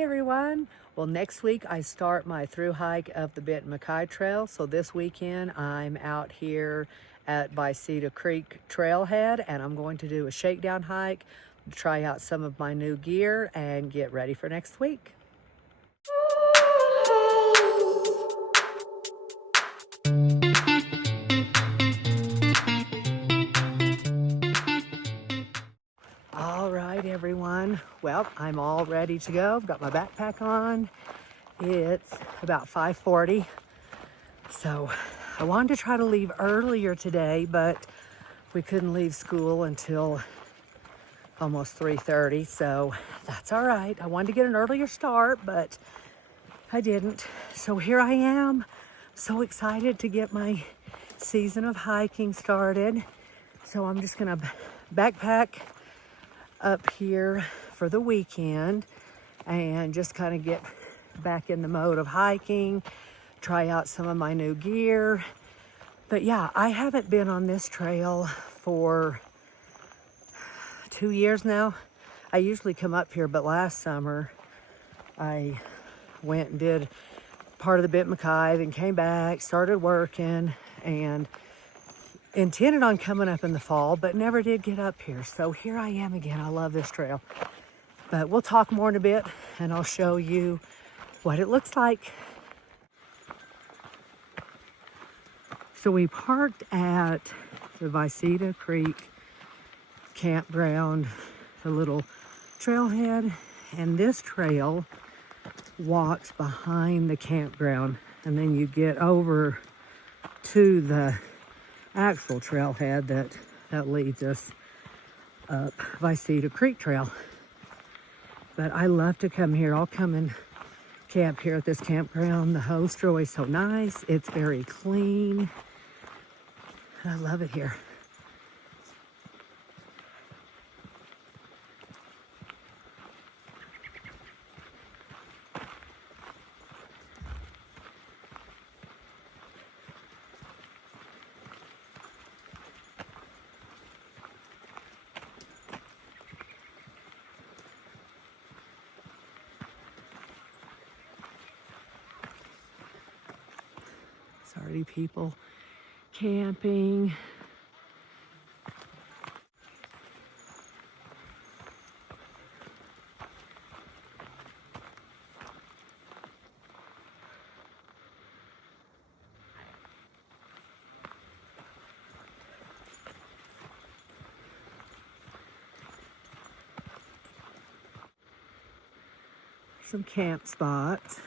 Hey everyone. Well, next week I start my through hike of the Benton McKay Trail. So this weekend I'm out here at Viceda Creek Trailhead and I'm going to do a shakedown hike, try out some of my new gear and get ready for next week. All right, everyone. Well, I'm all ready to go. I've got my backpack on. It's about 5:40. So I wanted to try to leave earlier today, but we couldn't leave school until almost 3:30. So that's all right. I wanted to get an earlier start, but I didn't. So here I am. So excited to get my season of hiking started. So I'm just gonna backpack up here for the weekend and just kind of get back in the mode of hiking, try out some of my new gear. But yeah, I haven't been on this trail for 2 years now. I usually come up here, but last summer I went and did part of the Benton McKay, then came back, started working, and intended on coming up in the fall, but never did get up here. So here I am again. I love this trail. But we'll talk more in a bit and I'll show you what it looks like. So we parked at the Viceda Creek campground, the little trailhead, and this trail walks behind the campground, and then you get over to the actual trailhead that leads us up Viceda Creek Trail. But I love to come here. I'll come and camp here at this campground. The hosts are always so nice. It's very clean. I love it here. There's already people camping. Some camp spots.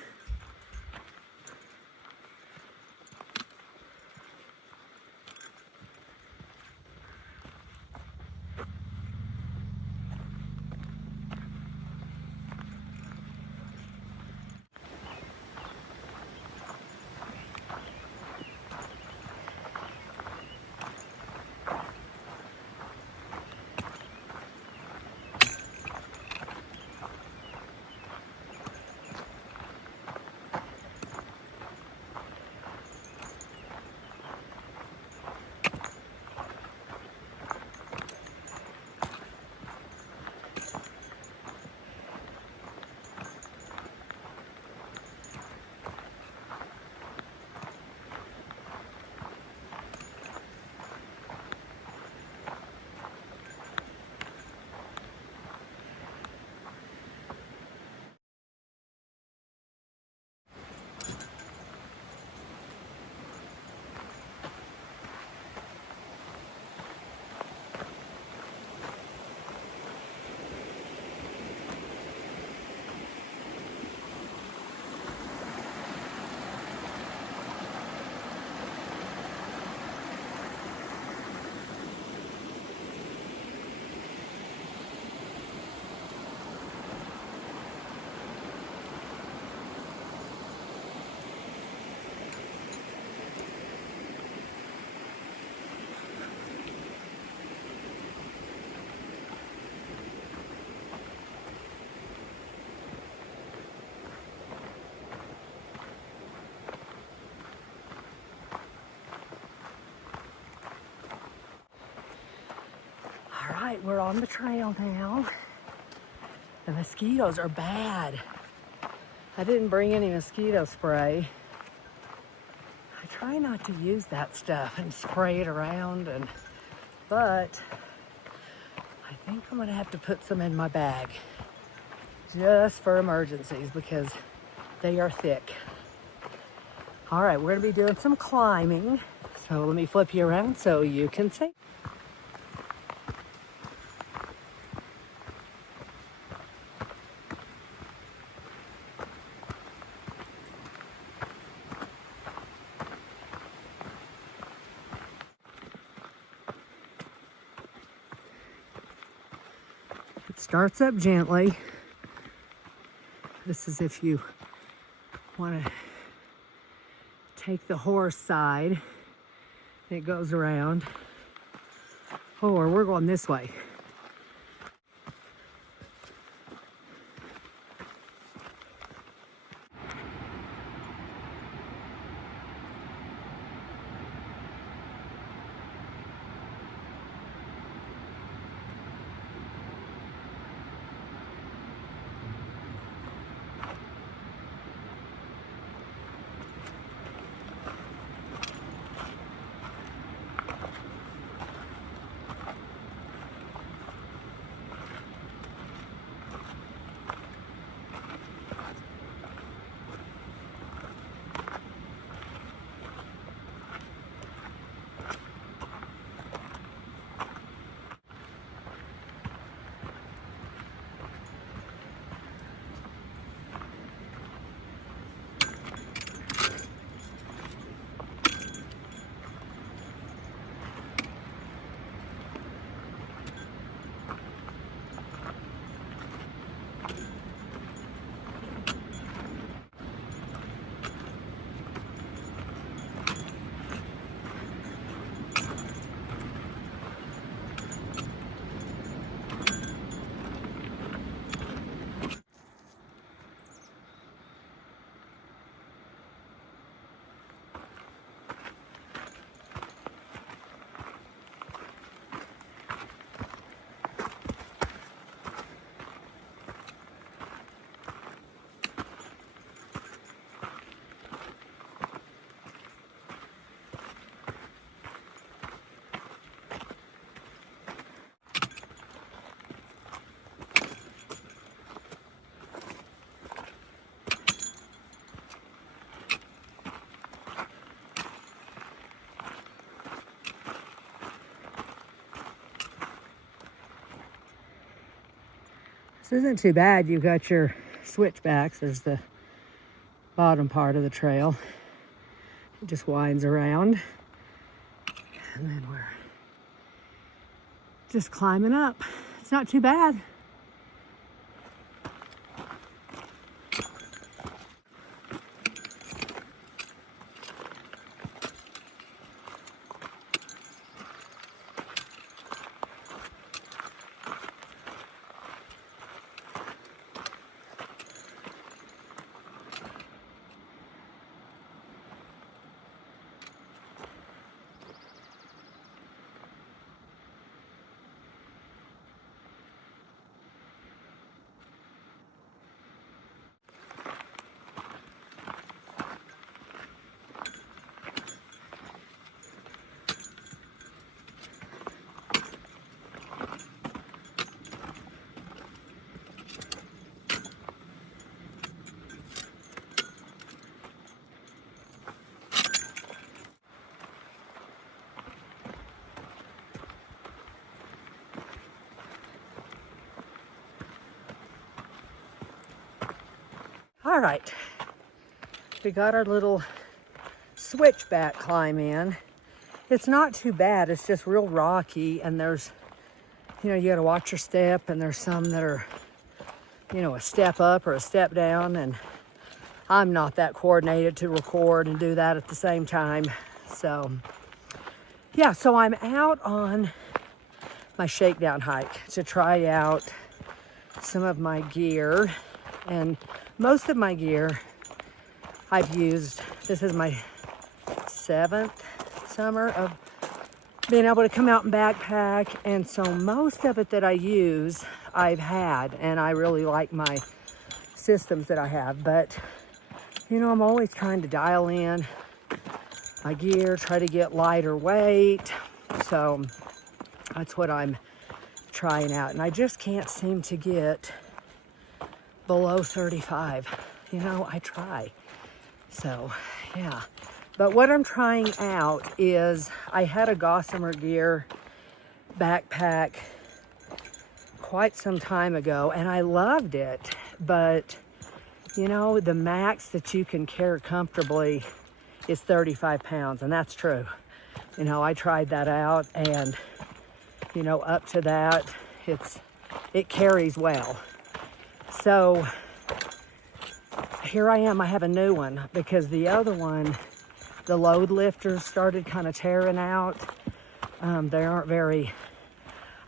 All right, we're on the trail now. The mosquitoes are bad. I didn't bring any mosquito spray. I try not to use that stuff and spray it around, but I think I'm gonna have to put some in my bag just for emergencies because they are thick. All right, we're gonna be doing some climbing. So let me flip you around so you can see. It starts up gently. This is if you want to take the horse side. It goes around. Or we're going this way. This isn't too bad. You've got your switchbacks. There's the bottom part of the trail. It just winds around. And then we're just climbing up. It's not too bad. All right, we got our little switchback climb in. It's not too bad. It's just real rocky, and there's, you gotta watch your step, and there's some that are, a step up or a step down, and I'm not that coordinated to record and do that at the same time. So, yeah, so I'm out on my shakedown hike to try out some of my gear, and most of my gear I've used. This is my 7th summer of being able to come out and backpack, and so most of it that I use I've had, and I really like my systems that I have, but you know, I'm always trying to dial in my gear, try to get lighter weight. So that's what I'm trying out. And I just can't seem to get below 35. You know, I try. So, yeah. But what I'm trying out is I had a Gossamer Gear backpack quite some time ago, and I loved it. But, you know, the max that you can carry comfortably is 35 pounds, and that's true. You know, I tried that out, and, you know, up to that, it carries well. So here I am, I have a new one, because the other one, the load lifters started kind of tearing out. They aren't very,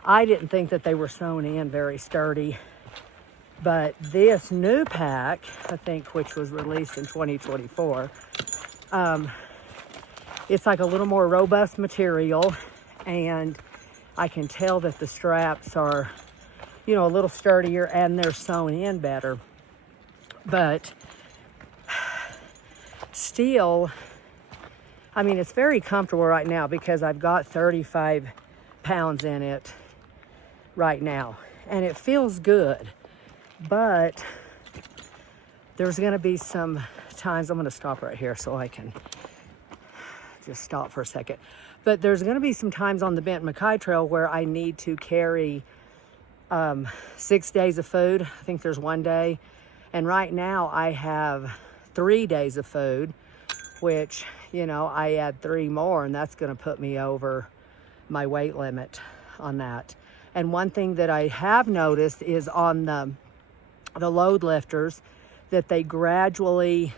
I didn't think that they were sewn in very sturdy. But this new pack, I think, which was released in 2024, it's like a little more robust material, and I can tell that the straps are, you know, a little sturdier and they're sewn in better. But still, I mean, it's very comfortable right now because I've got 35 pounds in it right now, and it feels good. But there's going to be some times, I'm going to stop right here so I can just stop for a second. But there's going to be some times on the Benton MacKay Trail where I need to carry 6 days of food. I think there's 1 day. And right now I have 3 days of food, which, you know, I add 3 more, and that's going to put me over my weight limit on that. And one thing that I have noticed is on the load lifters that they gradually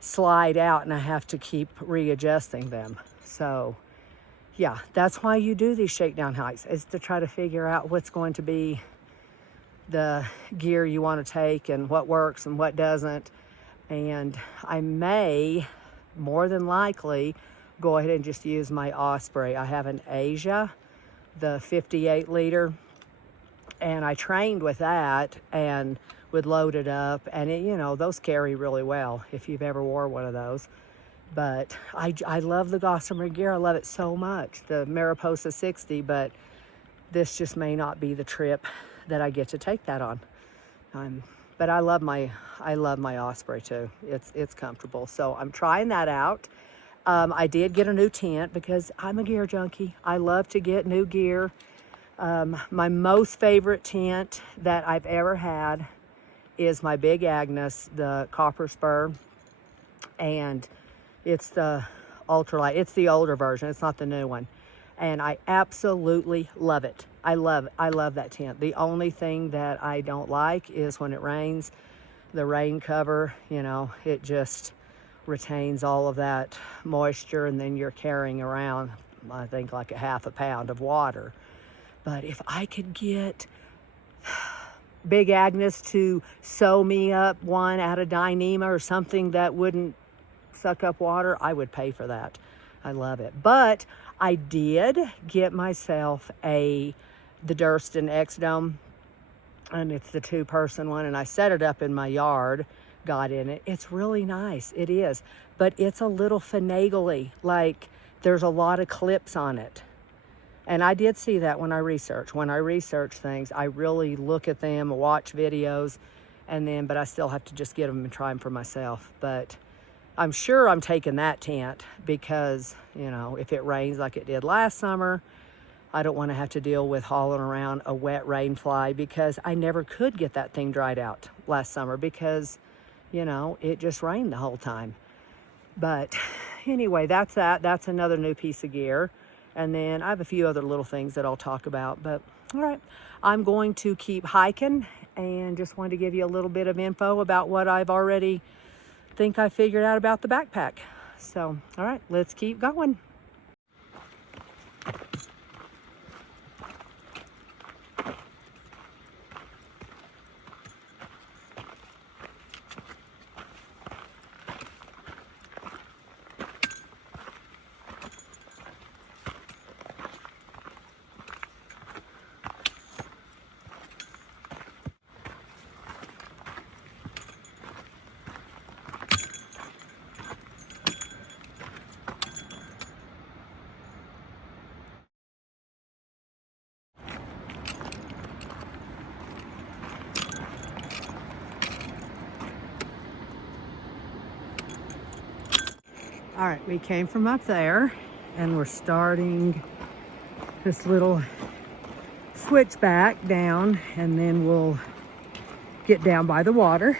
slide out, and I have to keep readjusting them. So yeah, that's why you do these shakedown hikes, is to try to figure out what's going to be the gear you want to take and what works and what doesn't. And I may, more than likely, go ahead and just use my Osprey. I have an Asia, the 58 liter, and I trained with that and would load it up, and it, you know, those carry really well if you've ever wore one of those. But I love the Gossamer Gear. I love it so much, the Mariposa 60, but this just may not be the trip that I get to take that on. But I love my Osprey too. It's comfortable. So I'm trying that out. I did get a new tent because I'm a gear junkie. I love to get new gear. My most favorite tent that I've ever had is my Big Agnes, the copper spur, and it's the ultralight. It's the older version. It's not the new one. And I absolutely love it. I love that tent. The only thing that I don't like is when it rains, the rain cover, you know, it just retains all of that moisture, and then you're carrying around, I think, like a half a pound of water. But if I could get Big Agnes to sew me up one out of Dyneema or something that wouldn't suck up water, I would pay for that. I love it. But I did get myself the Durston X-Dome, and it's the 2-person one, and I set it up in my yard, got in it. It's really nice. It is. But it's a little finagly, like there's a lot of clips on it. And I did see that when I research. When I research things, I really look at them, watch videos, but I still have to just get them and try them for myself. But I'm sure I'm taking that tent because, you know, if it rains like it did last summer, I don't want to have to deal with hauling around a wet rain fly, because I never could get that thing dried out last summer because, you know, it just rained the whole time. But anyway, that's that. That's another new piece of gear. And then I have a few other little things that I'll talk about. But all right, I'm going to keep hiking, and just wanted to give you a little bit of info about what I've already think I figured out about the backpack. So, all right, let's keep going. All right, we came from up there and we're starting this little switchback down, and then we'll get down by the water.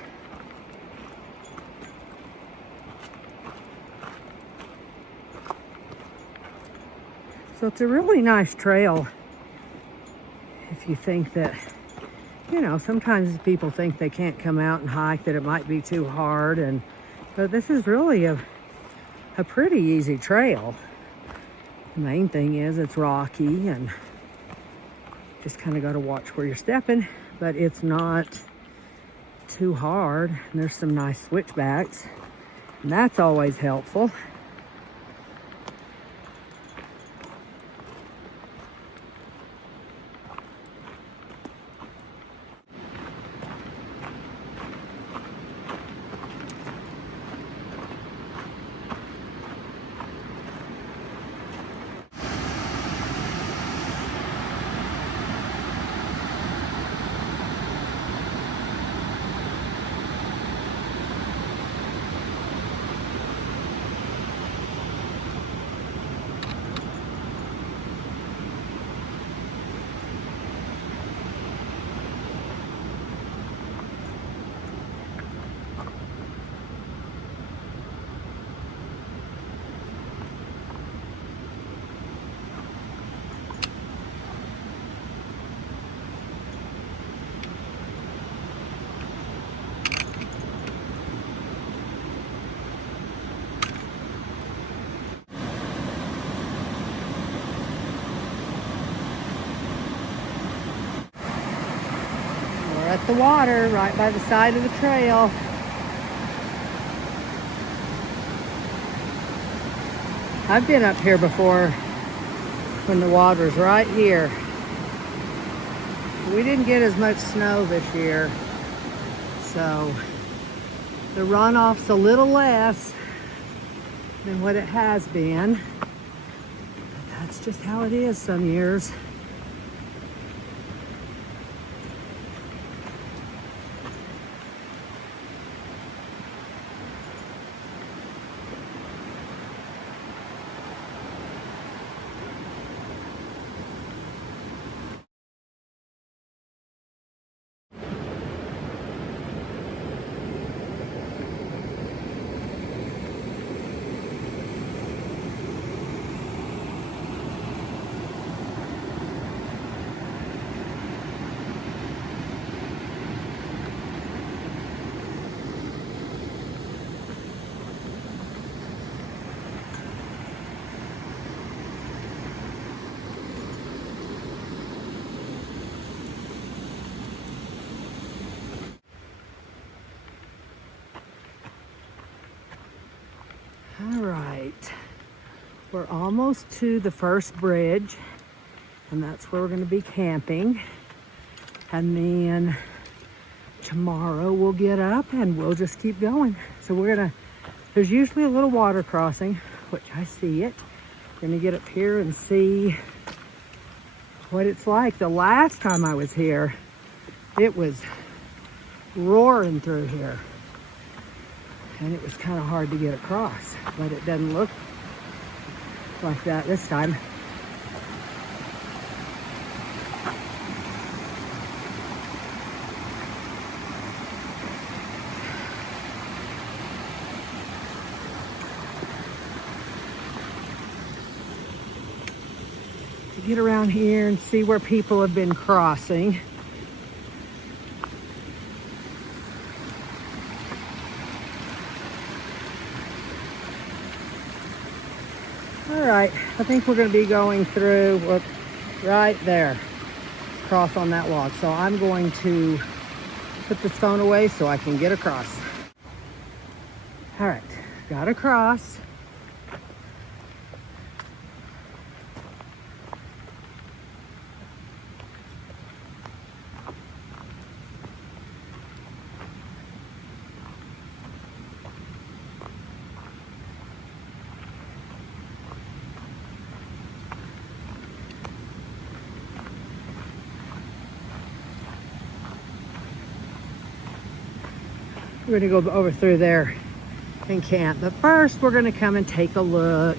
So it's a really nice trail. If you think that, you know, sometimes people think they can't come out and hike, that it might be too hard, but this is really a pretty easy trail. The main thing is it's rocky and just kind of got to watch where you're stepping, but it's not too hard. And there's some nice switchbacks, and that's always helpful. We're at the water right by the side of the trail. I've been up here before when the water's right here. We didn't get as much snow this year, so the runoff's a little less than what it has been. But that's just how it is some years. All right, we're almost to the first bridge, and that's where we're going to be camping. And then tomorrow we'll get up and we'll just keep going. So there's usually a little water crossing, which I see it. We're going to get up here and see what it's like. The last time I was here, it was roaring through here. And it was kind of hard to get across, but it doesn't look like that this time. To get around here and see where people have been crossing. All right, I think we're going to be going through, look, right there, across on that log. So I'm going to put this phone away so I can get across. All right, got across. We're gonna go over through there and camp. But first, we're gonna come and take a look.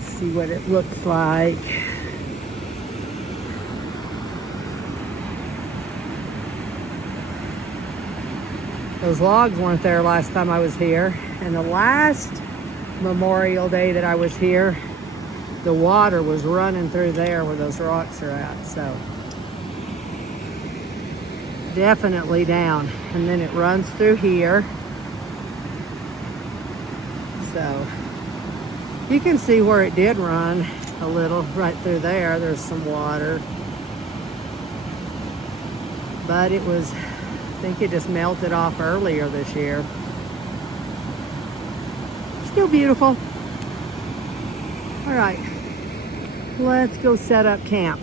See what it looks like. Those logs weren't there last time I was here, and the last Memorial Day that I was here, the water was running through there where those rocks are at. So definitely down, and then it runs through here. So you can see where it did run a little right through there. There's some water, but it was, I think it just melted off earlier this year. Still beautiful. All right, let's go set up camp.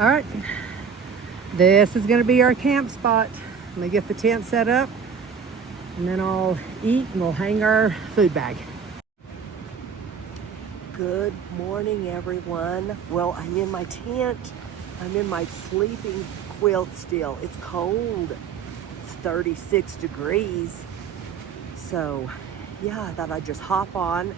All right, this is gonna be our camp spot. I'm gonna get the tent set up, and then I'll eat and we'll hang our food bag. Good morning, everyone. Well, I'm in my tent. I'm in my sleeping quilt still. It's cold. It's 36 degrees. So, yeah, I thought I'd just hop on.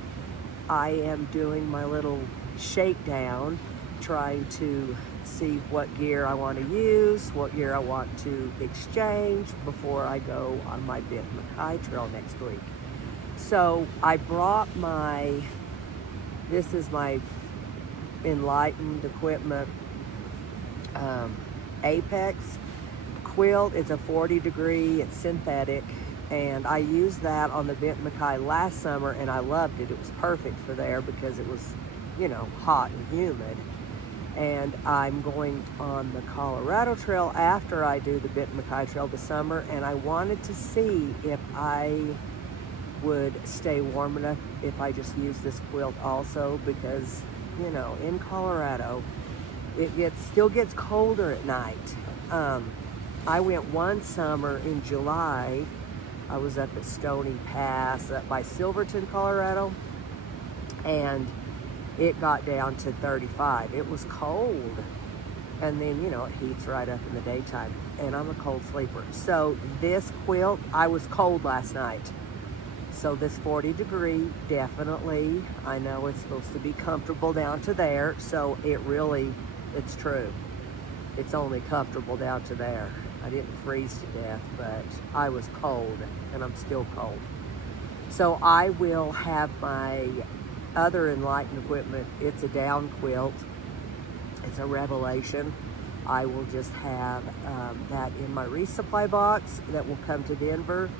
I am doing my little shakedown, trying to see what gear I want to use, what gear I want to exchange before I go on my Bent Mackay trail next week. So I brought this is my Enlightened Equipment Apex quilt. It's a 40 degree, it's synthetic, and I used that on the Bent Mackay last summer and I loved it. It was perfect for there because it was, you know, hot and humid. And I'm going on the Colorado Trail after I do the Bent Mackay Trail this summer, and I wanted to see if I would stay warm enough if I just use this quilt also, because, you know, in Colorado, it still gets colder at night. I went one summer in July. I was up at Stony Pass up by Silverton, Colorado, and it got down to 35. It was cold. And then, you know, it heats right up in the daytime. And I'm a cold sleeper. So this quilt, I was cold last night. So this 40 degree, definitely, I know it's supposed to be comfortable down to there. So it's true. It's only comfortable down to there. I didn't freeze to death, but I was cold, and I'm still cold. So I will have my other Enlightened Equipment. It's a down quilt. It's a Revelation. I will just have that in my resupply box that will come to Denver,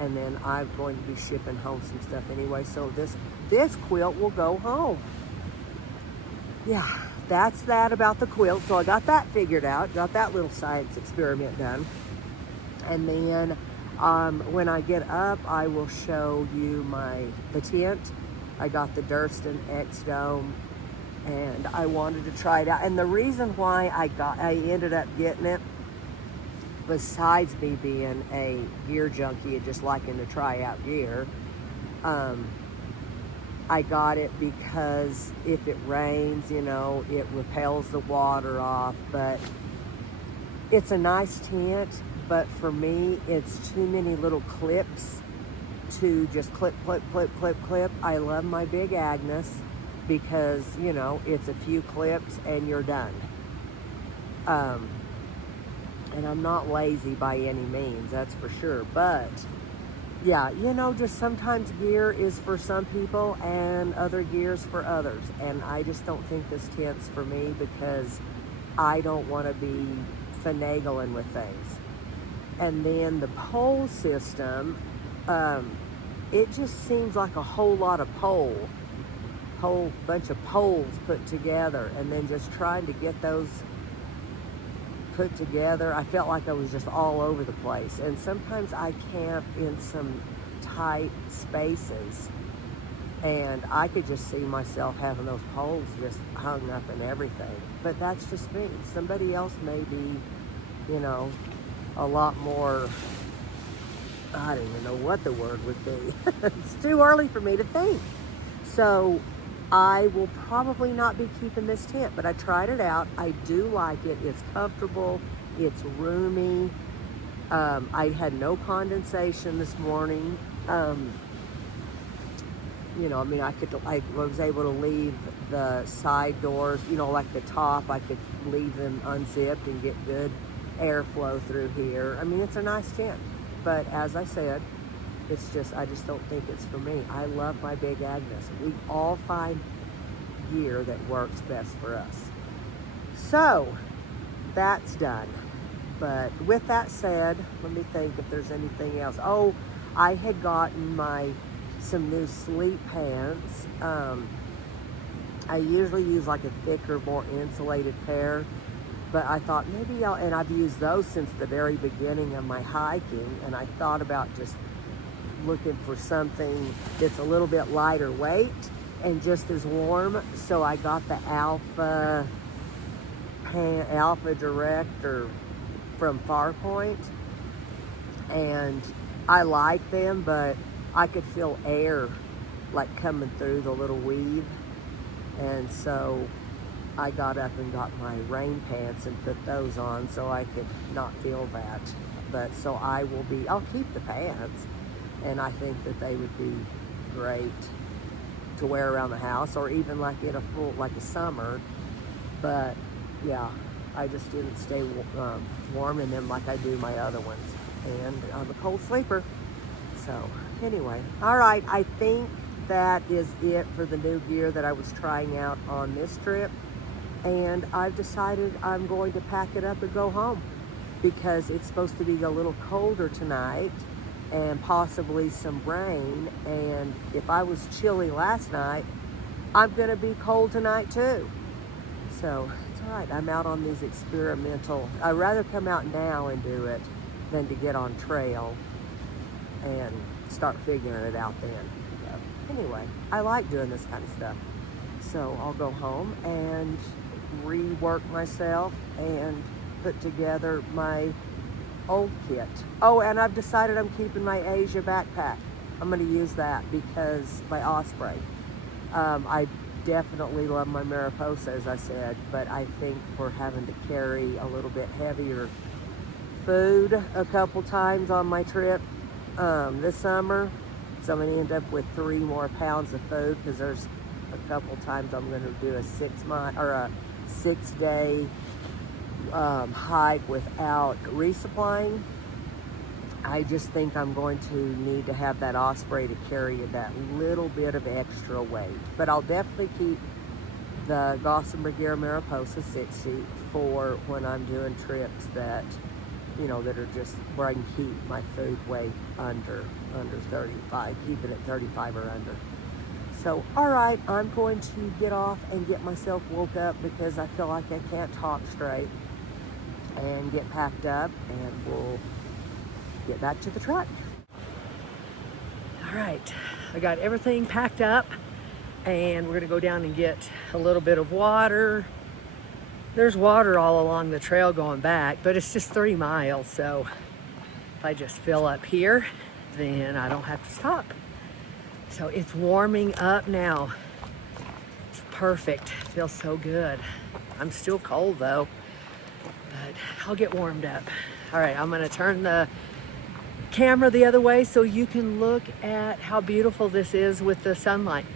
and then I'm going to be shipping home some stuff anyway. So this quilt will go home. Yeah, that's that about the quilt. So I got that figured out. Got that little science experiment done, and then when I get up, I will show you the tent. I got the Durston X Dome, and I wanted to try it out. And the reason why I ended up getting it, besides me being a gear junkie and just liking to try out gear, I got it because if it rains, you know, it repels the water off. But it's a nice tent, but for me, it's too many little clips to just clip, clip, clip, clip, clip. I love my big Agnes because, you know, it's a few clips and you're done. And I'm not lazy by any means, that's for sure. But yeah, you know, just sometimes gear is for some people and other gear's for others. And I just don't think this tent's for me because I don't want to be finagling with things. And then the pole system, it just seems like a whole lot of whole bunch of poles put together, and then just trying to get those put together, I felt like I was just all over the place. And sometimes I camp in some tight spaces, and I could just see myself having those poles just hung up and everything. But that's just me. Somebody else may be, you know, a lot more, I don't even know what the word would be. It's too early for me to think. So I will probably not be keeping this tent, but I tried it out. I do like it. It's comfortable. It's roomy. I had no condensation this morning. You know, I mean, I was able to leave the side doors, you know, like the top, I could leave them unzipped and get good airflow through here. I mean, it's a nice tent, but as I said, I just don't think it's for me. I love my Big Agnes. We all find gear that works best for us. So that's done. But with that said, let me think if there's anything else. Oh, I had gotten some new sleep pants. I usually use like a thicker, more insulated pair, but I thought maybe and I've used those since the very beginning of my hiking, and I thought about just looking for something that's a little bit lighter weight and just as warm. So I got the Alpha Direct from Farpoint, and I like them, but I could feel air like coming through the little weave, and so I got up and got my rain pants and put those on so I could not feel that. But so I'll keep the pants, and I think that they would be great to wear around the house, or even like in a summer. But yeah, I just didn't stay warm in them like I do my other ones, and I'm a cold sleeper. So anyway, all right, I think that is it for the new gear that I was trying out on this trip, and I've decided I'm going to pack it up and go home, because it's supposed to be a little colder tonight and possibly some rain, and if I was chilly last night, I'm gonna be cold tonight too. So it's all right, I'm out on these experimental, I'd rather come out now and do it than to get on trail and start figuring it out then. So anyway, I like doing this kind of stuff. So I'll go home and rework myself and put together my old kit. Oh, and I've decided I'm keeping my Asia backpack. I'm going to use that because my Osprey. I definitely love my Mariposa, as I said, but I think for having to carry a little bit heavier food a couple times on my trip this summer, so I'm going to end up with 3 more pounds of food, because there's a couple times I'm going to do a 6-day hike without resupplying. I just think I'm going to need to have that Osprey to carry that little bit of extra weight. But I'll definitely keep the Gossamer Gear Mariposa 60 for when I'm doing trips that, you know, that are just where I can keep my food weight under 35, keep it at 35 or under. So, all right, I'm going to get off and get myself woke up, because I feel like I can't talk straight, and get packed up, and we'll get back to the truck. All right, I got everything packed up, and we're gonna go down and get a little bit of water. There's water all along the trail going back, but it's just 3 miles, so if I just fill up here, then I don't have to stop. So it's warming up now. It's perfect. It feels so good. I'm still cold though, but I'll get warmed up. All right, I'm gonna turn the camera the other way so you can look at how beautiful this is with the sunlight.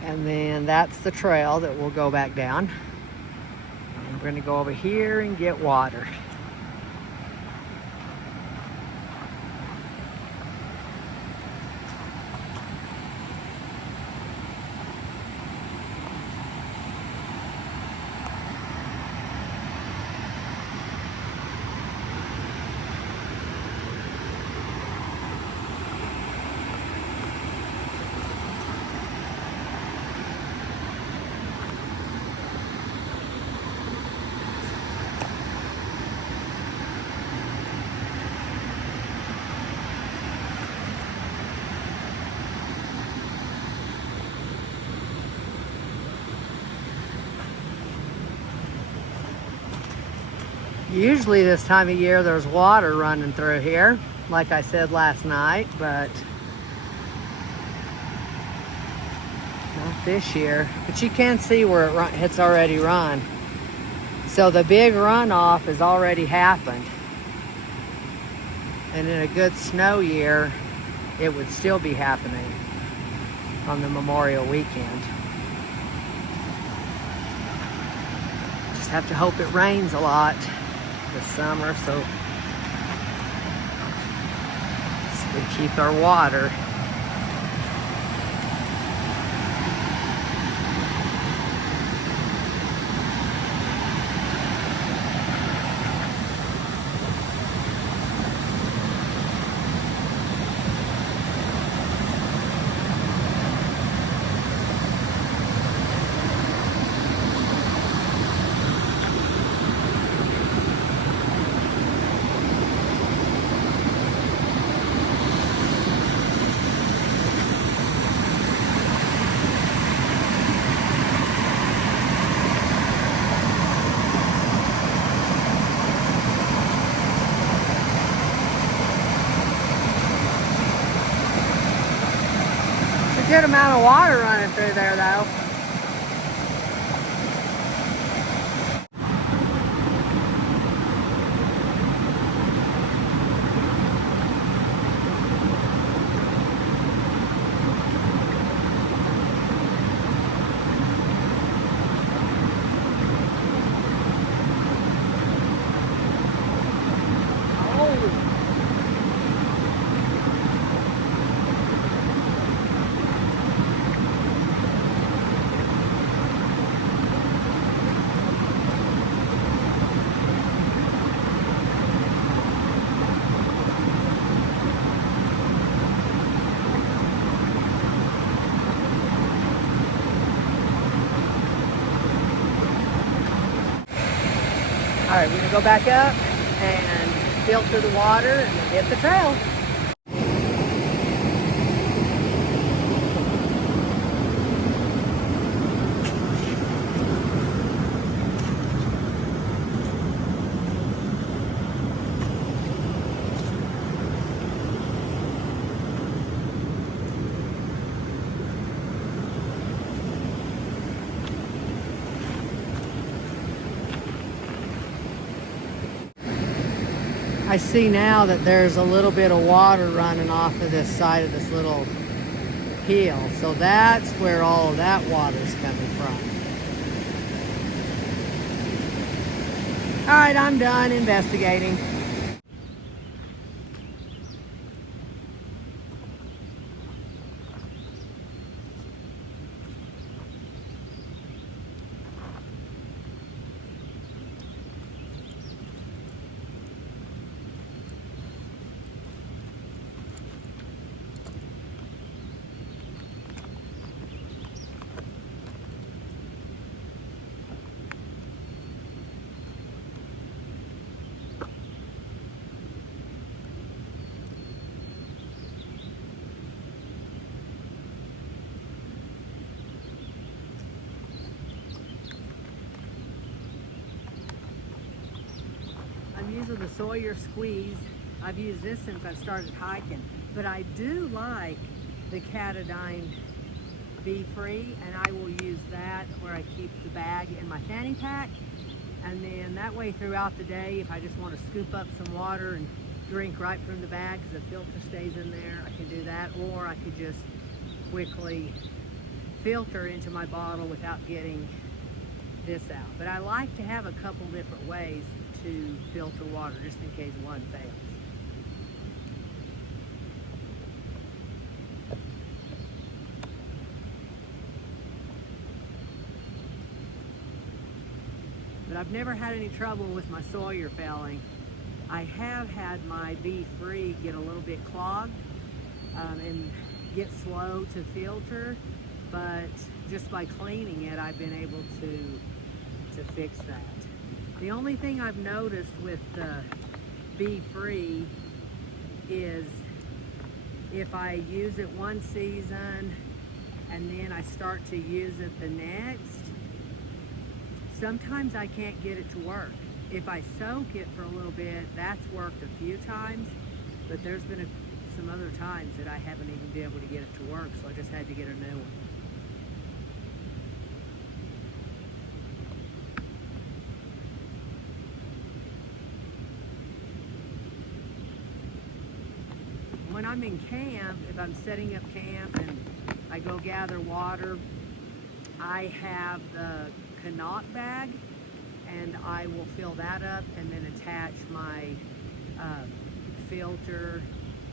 And then that's the trail that we'll go back down. And we're gonna go over here and get water. Usually this time of year there's water running through here, like I said last night, but not this year. But you can see where it's already run. So the big runoff has already happened. And in a good snow year, it would still be happening on the Memorial weekend. Just have to hope it rains a lot this summer so we keep our water. Good amount of water running through there though. All right, we're gonna go back up and filter the water and then hit the trail. I see now that there's a little bit of water running off of this side of this little hill. So that's where all of that water's coming from. All right, I'm done investigating. I'm using the Sawyer squeeze. I've used this since I started hiking, but I do like the Catadine Be Free, and I will use that where I keep the bag in my fanny pack, and then that way throughout the day, if I just want to scoop up some water and drink right from the bag because the filter stays in there, I can do that, or I could just quickly filter into my bottle without getting this out. But I like to have a couple different ways to filter water just in case one fails. But I've never had any trouble with my Sawyer failing. I have had my Be Free get a little bit clogged and get slow to filter, but just by cleaning it, I've been able to fix that. The only thing I've noticed with the Be Free is if I use it one season and then I start to use it the next, sometimes I can't get it to work. if I soak it for a little bit, that's worked a few times, but there's been some other times that I haven't even been able to get it to work, so I just had to get a new one. When I'm in camp, if I'm setting up camp and I go gather water, I have the Canuck bag, and I will fill that up and then attach my filter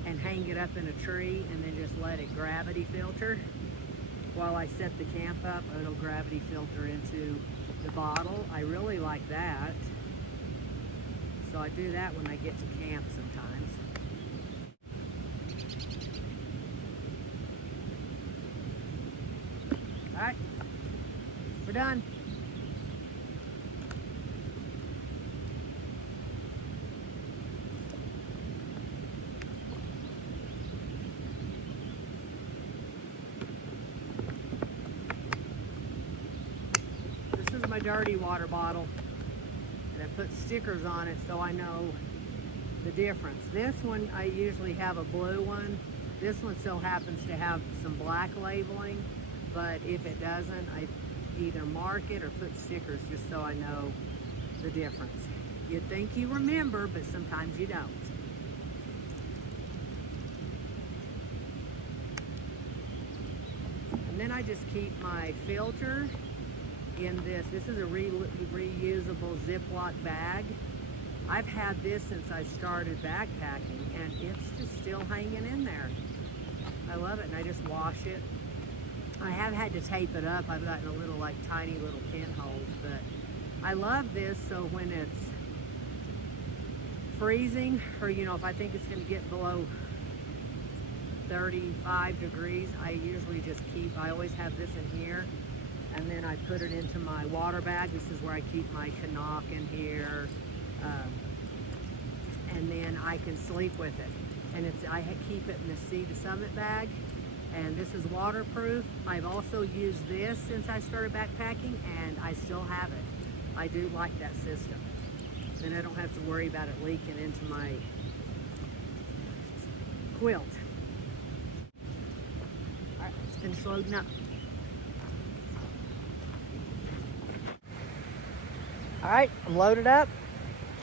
and hang it up in a tree and then just let it gravity filter. While I set the camp up, it'll gravity filter into the bottle. I really like that. So I do that when I get to camp sometimes. All right, we're done. This is my dirty water bottle, and I put stickers on it so I know the difference. This one, I usually have a blue one. This one still happens to have some black labeling, but if it doesn't, I either mark it or put stickers just so I know the difference. You'd think you remember, but sometimes you don't. And then I just keep my filter in this. This is a reusable Ziploc bag. I've had this since I started backpacking, and it's just still hanging in there. I love it, and I just wash it. I have had to tape it up. I've gotten a little, like, tiny little pinholes, but I love this. So when it's freezing, or, you know, if I think it's going to get below 35 degrees, I usually just I always have this in here, and then I put it into my water bag. This is where I keep my Canuck in here, and then I can sleep with it. And I keep it in the Sea to Summit bag, and this is waterproof. I've also used this since I started backpacking, and I still have it. I do like that system. Then I don't have to worry about it leaking into my quilt. All right, let's finish loading up. All right, I'm loaded up,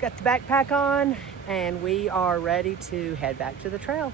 got the backpack on, and we are ready to head back to the trail.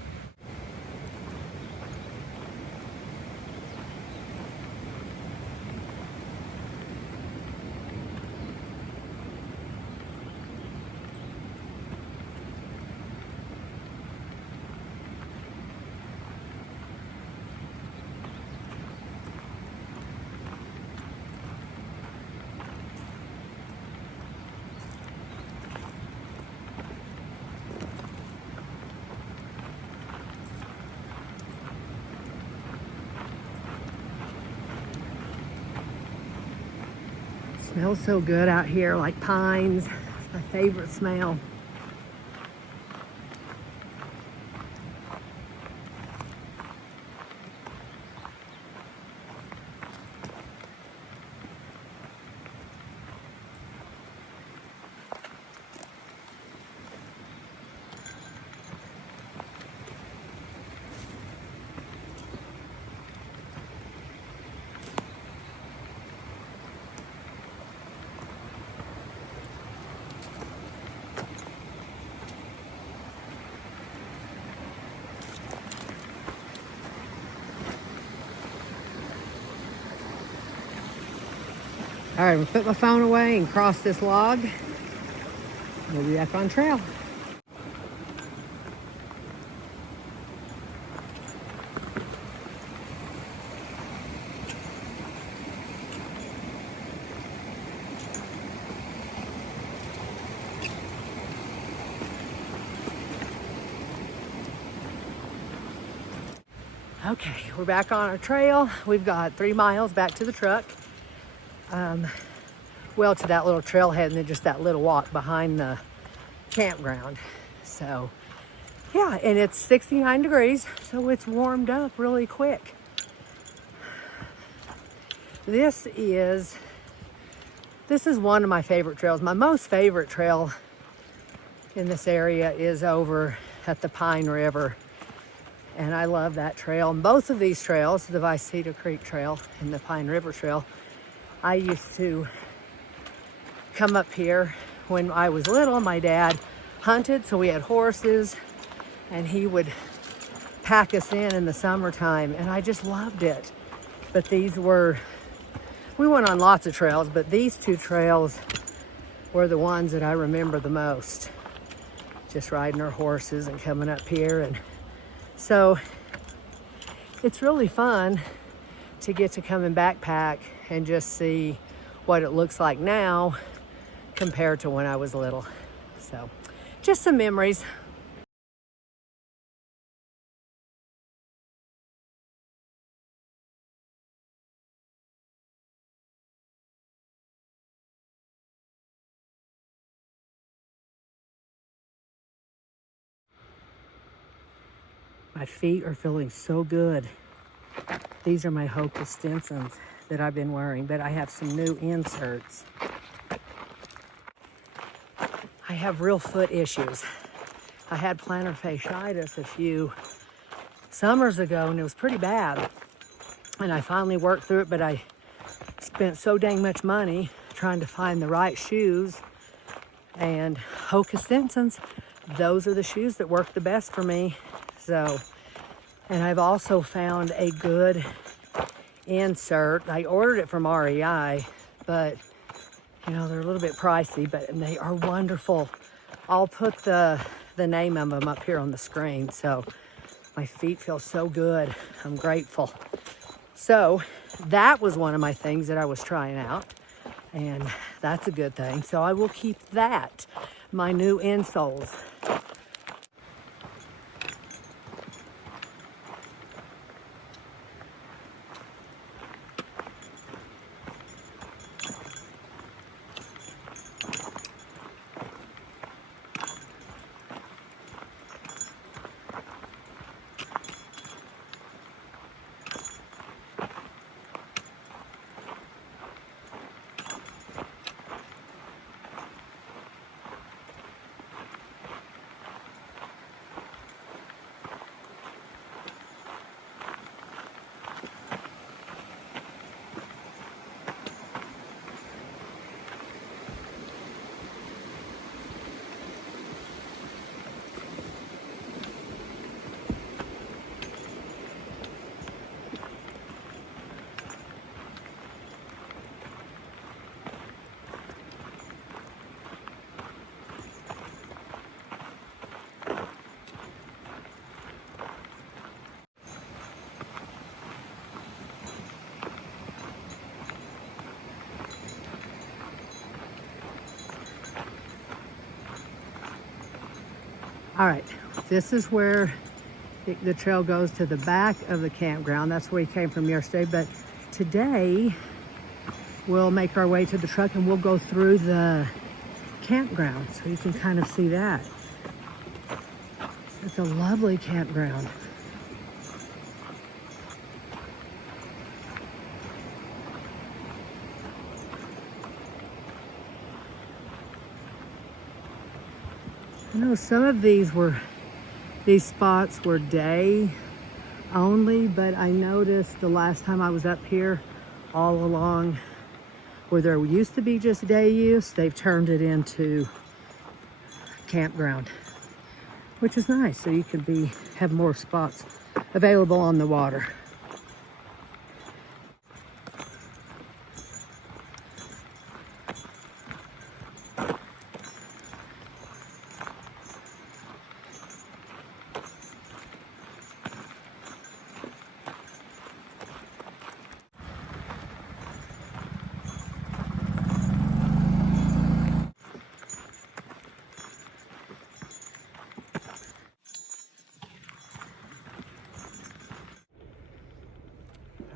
Smells so good out here, like pines. It's my favorite smell. All right, we'll put my phone away and cross this log. We'll be back on trail. Okay, we're back on our trail. We've got 3 miles back to the truck. Well, to that little trailhead, and then just that little walk behind the campground. So, yeah, and it's 69 degrees, so it's warmed up really quick. This is This is one of my favorite trails. My most favorite trail in this area is over at the Pine River. And I love that trail. And both of these trails, the Viceta Creek Trail and the Pine River Trail, I used to come up here when I was little. My dad hunted, so we had horses, and he would pack us in the summertime, and I just loved it. But we went on lots of trails, but these two trails were the ones that I remember the most. Just riding our horses and coming up here. And so it's really fun to get to come and backpack and just see what it looks like now compared to when I was little. So just some memories. My feet are feeling so good. These are my Hoka Stensons that I've been wearing, but I have some new inserts. I have real foot issues. I had plantar fasciitis a few summers ago, and it was pretty bad. And I finally worked through it, but I spent so dang much money trying to find the right shoes. And Hoka Stensons, those are the shoes that work the best for me. So, and I've also found a good insert. I ordered it from REI, but you know, they're a little bit pricey, but they are wonderful. I'll put the name of them up here on the screen. So my feet feel so good. I'm grateful. So that was one of my things that I was trying out, and that's a good thing. So I will keep that, my new insoles. All right, this is where the trail goes to the back of the campground. That's where we came from yesterday, but today we'll make our way to the truck and we'll go through the campground so you can kind of see that. It's a lovely campground. I know some of these spots were day only, but I noticed the last time I was up here, all along where there used to be just day use, they've turned it into campground, which is nice. So you can have more spots available on the water.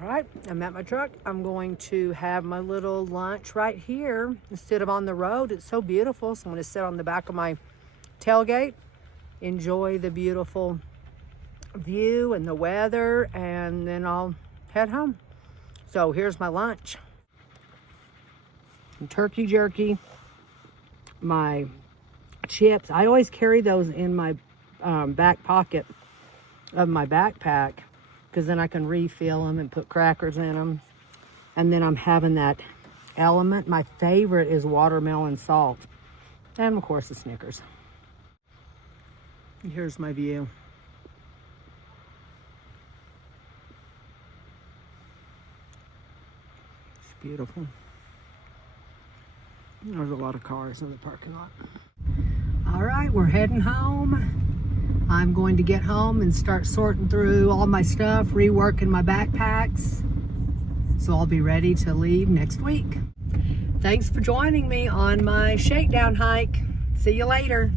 All right, I'm at my truck. I'm going to have my little lunch right here instead of on the road. It's so beautiful. So I'm going to sit on the back of my tailgate, enjoy the beautiful view and the weather, and then I'll head home. So here's my lunch. some turkey jerky, my chips. I always carry those in my back pocket of my backpack because then I can refill them and put crackers in them. And then I'm having that Element. My favorite is watermelon salt. And of course the Snickers. Here's my view. It's beautiful. There's a lot of cars in the parking lot. All right, we're heading home. I'm going to get home and start sorting through all my stuff, reworking my backpacks. So I'll be ready to leave next week. Thanks for joining me on my shakedown hike. See you later.